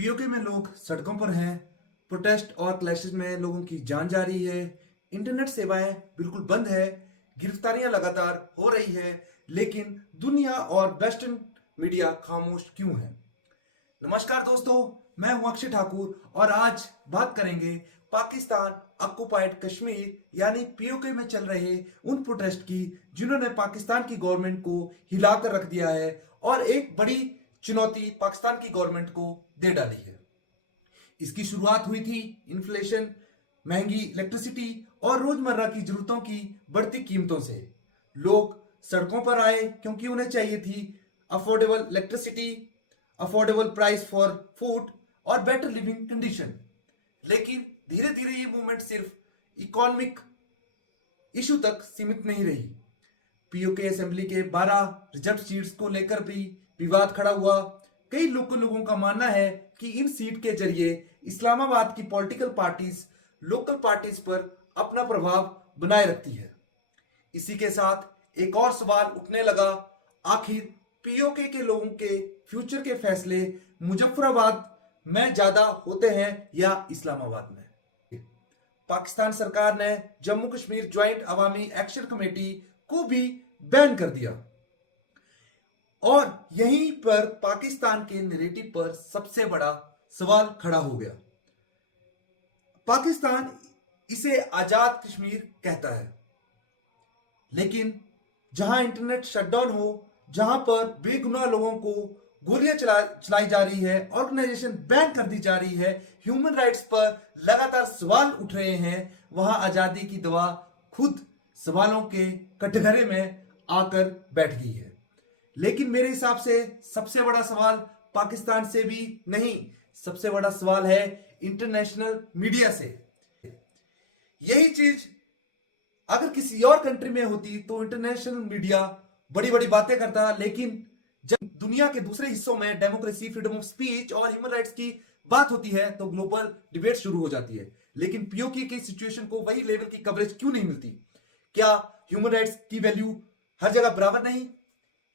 PoK में लोग सड़कों पर हैं। प्रोटेस्ट और क्लैशेस में लोगों की जान जा रही है। इंटरनेट सेवाएं बिल्कुल बंद है। गिरफ्तारियां लगातार हो रही है। लेकिन दुनिया और वेस्टर्न मीडिया खामोश क्यों है? नमस्कार दोस्तों, मैं हूं अक्षय ठाकुर और आज बात करेंगे पाकिस्तान ऑक्युपाइड कश्मीर यानी पीओके में चल रहे उन प्रोटेस्ट की जिन्होंने पाकिस्तान की गवर्नमेंट को हिलाकर रख दिया है और एक बड़ी चुनौती पाकिस्तान की गवर्नमेंट को दे डाली है। इसकी शुरुआत हुई थी इन्फ्लेशन, महंगी इलेक्ट्रिसिटी और रोजमर्रा की जरूरतों की बढ़ती कीमतों से। लोग सड़कों पर आए क्योंकि उन्हें चाहिए थी affordable electricity, affordable price for food और बेटर लिविंग कंडीशन। लेकिन धीरे धीरे ये मूवमेंट सिर्फ इकोनॉमिक इशू तक सीमित नहीं रही। पीओके असेंबली के 12 रिजर्व सीट्स को लेकर भी विवाद खड़ा हुआ। कई लोगों का मानना है कि इन सीट के जरिए इस्लामाबाद की पॉलिटिकल पार्टीज लोकल पार्टीज पर अपना प्रभाव बनाए रखती है। इसी के साथ एक और सवाल उठने लगा, आखिर पीओके के लोगों के फ्यूचर के फैसले मुजफ्फराबाद में ज्यादा होते हैं या इस्लामाबाद में? पाकिस्तान सरकार ने जम्मू कश्मीर ज्वाइंट अवामी एक्शन कमेटी को भी बैन कर दिया और यहीं पर पाकिस्तान के नैरेटिव पर सबसे बड़ा सवाल खड़ा हो गया। पाकिस्तान इसे आजाद कश्मीर कहता है, लेकिन जहां इंटरनेट शटडाउन हो, जहां पर बेगुनाह लोगों को गोलियां चलाई जा रही है, ऑर्गेनाइजेशन बैन कर दी जा रही है, ह्यूमन राइट्स पर लगातार सवाल उठ रहे हैं, वहां आजादी की दवा खुद सवालों के कटघरे में आकर बैठ गई है। लेकिन मेरे हिसाब से सबसे बड़ा सवाल पाकिस्तान से भी नहीं, सबसे बड़ा सवाल है इंटरनेशनल मीडिया से। यही चीज अगर किसी और कंट्री में होती तो इंटरनेशनल मीडिया बड़ी बड़ी बातें करता, लेकिन जब दुनिया के दूसरे हिस्सों में डेमोक्रेसी, फ्रीडम ऑफ स्पीच और ह्यूमन राइट्स की बात होती है तो ग्लोबल डिबेट शुरू हो जाती है। लेकिन पीओके की सिचुएशन को वही लेवल की कवरेज क्यों नहीं मिलती? क्या ह्यूमन राइट्स की वैल्यू हर जगह बराबर नहीं,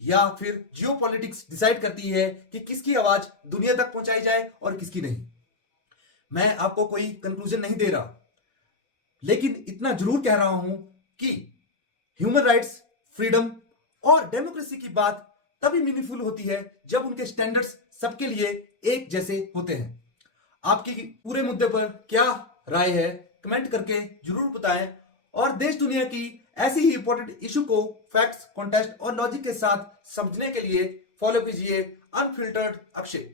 या फिर जियोपॉलिटिक्स डिसाइड करती है कि किसकी आवाज दुनिया तक पहुंचाई जाए और किसकी नहीं? मैं आपको कोई कंक्लूजन नहीं दे रहा, लेकिन इतना जरूर कह रहा हूं कि ह्यूमन राइट्स, फ्रीडम और डेमोक्रेसी की बात तभी मीनिंगफुल होती है जब उनके स्टैंडर्ड्स सबके लिए एक जैसे होते हैं। आपकी पूरे मुद्दे पर क्या राय है कमेंट करके जरूर बताएं और देश दुनिया की ऐसी ही इंपॉर्टेंट इशू को फैक्ट्स, कॉन्टेक्स्ट और लॉजिक के साथ समझने के लिए फॉलो कीजिए अनफिल्टर्ड अक्षय।